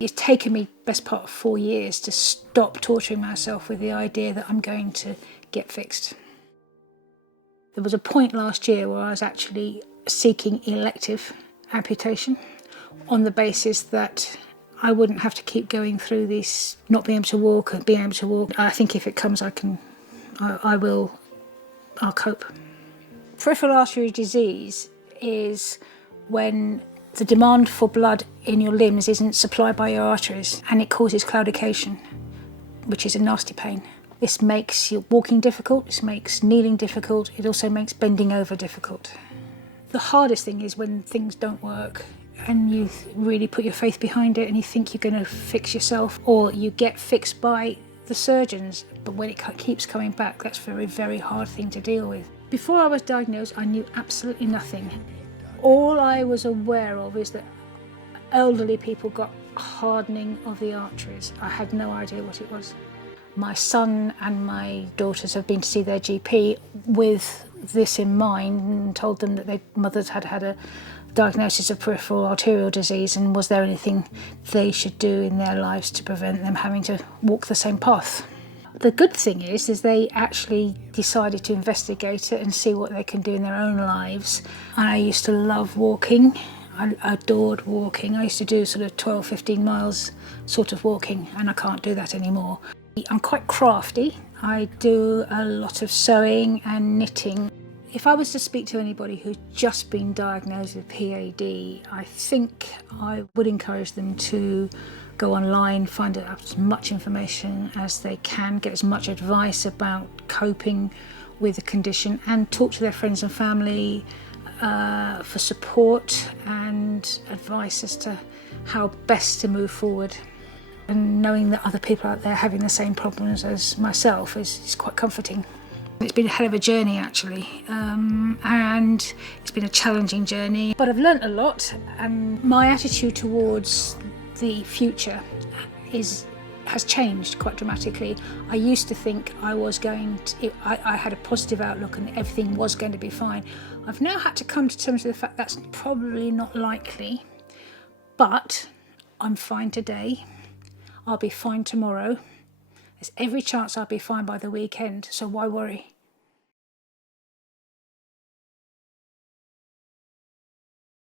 It's taken me best part of 4 years to stop torturing myself with the idea that I'm going to get fixed. There was a point last year where I was actually seeking elective amputation on the basis that I wouldn't have to keep going through this not being able to walk and being able to walk. I think if it comes, I'll cope. Peripheral artery disease is when the demand for blood in your limbs isn't supplied by your arteries, and it causes claudication, which is a nasty pain. This makes your walking difficult, this makes kneeling difficult, it also makes bending over difficult. The hardest thing is when things don't work and you really put your faith behind it and you think you're going to fix yourself, or you get fixed by the surgeons, but when it keeps coming back, that's a very, very hard thing to deal with. Before I was diagnosed, I knew absolutely nothing. All I was aware of is that elderly people got hardening of the arteries. I had no idea what it was. My son and my daughters have been to see their GP with this in mind and told them that their mothers had had a diagnosis of peripheral arterial disease, and was there anything they should do in their lives to prevent them having to walk the same path. The good thing is they actually decided to investigate it and see what they can do in their own lives. And I used to love walking. I adored walking. I used to do sort of 12, 15 miles sort of walking, and I can't do that anymore. I'm quite crafty. I do a lot of sewing and knitting. If I was to speak to anybody who's just been diagnosed with PAD, I think I would encourage them to go online, find out as much information as they can, get as much advice about coping with the condition, and talk to their friends and family for support and advice as to how best to move forward. And knowing that other people out there having the same problems as myself is quite comforting. It's been a hell of a journey actually, and it's been a challenging journey, but I've learnt a lot, and my attitude towards the future has changed quite dramatically. I used to think I had a positive outlook and everything was going to be fine. I've now had to come to terms with the fact that's probably not likely, but I'm fine today. I'll be fine tomorrow. There's every chance I'll be fine by the weekend, so why worry?